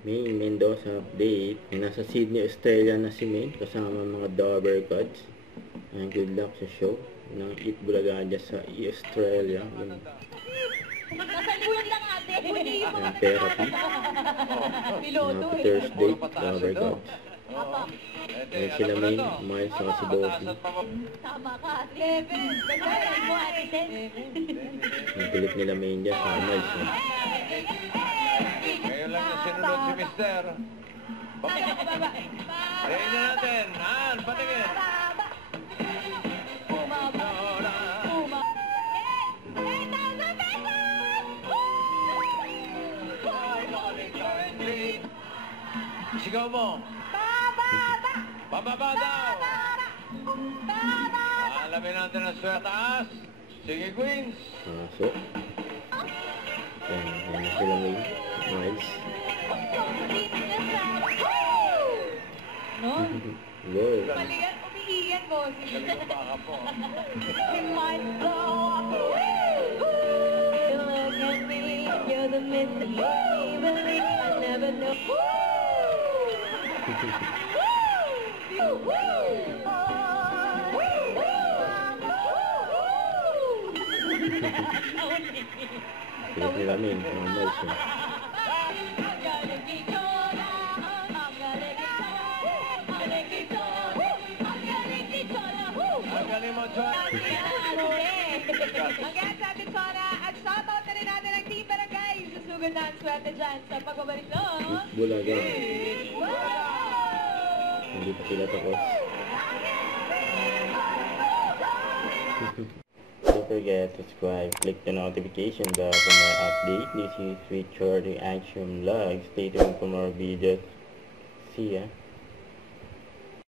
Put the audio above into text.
May Mendoza update. Nasa Sydney, Australia na si Maine kasama mga Dover Gods. Good luck sa show ng Eat Bulaga dyan sa Australia. Nasalikod lang ate. Yung therapy. Thursday, Dover Gods. Ayan sila Maine, Miles sa si Bossy. Tama ka, 11. Dagdagan mo ate 10. Ang kulit nila Maine dyan sa Miles. Ngayon lang yung sinunod si Mister. Tingnan natin. Patingin. Sigaw mo. Bababa daw. Alamin natin ang swerte taas. Sige, Queens. Pasok. Ayan na sila Maine, Miles. No? Wow. Mali yan, umiiyan mo. Galing ang baka po. You might blow up the You look at me, you're the mystery. Believe I never know. Kulit nila Maine, mga Miles. Magaling mo, John. Again, sabi ko na, at shoutout na rin natin ang Team Barangay. Susugod na ang swerte dyan sa pagbabalik ng... Bulaga. Hindi pa sila tapos. Don't forget to subscribe, click the notification bell for more updates. This is Sweet Short Reaction Vlog. Stay tuned for more videos. See ya.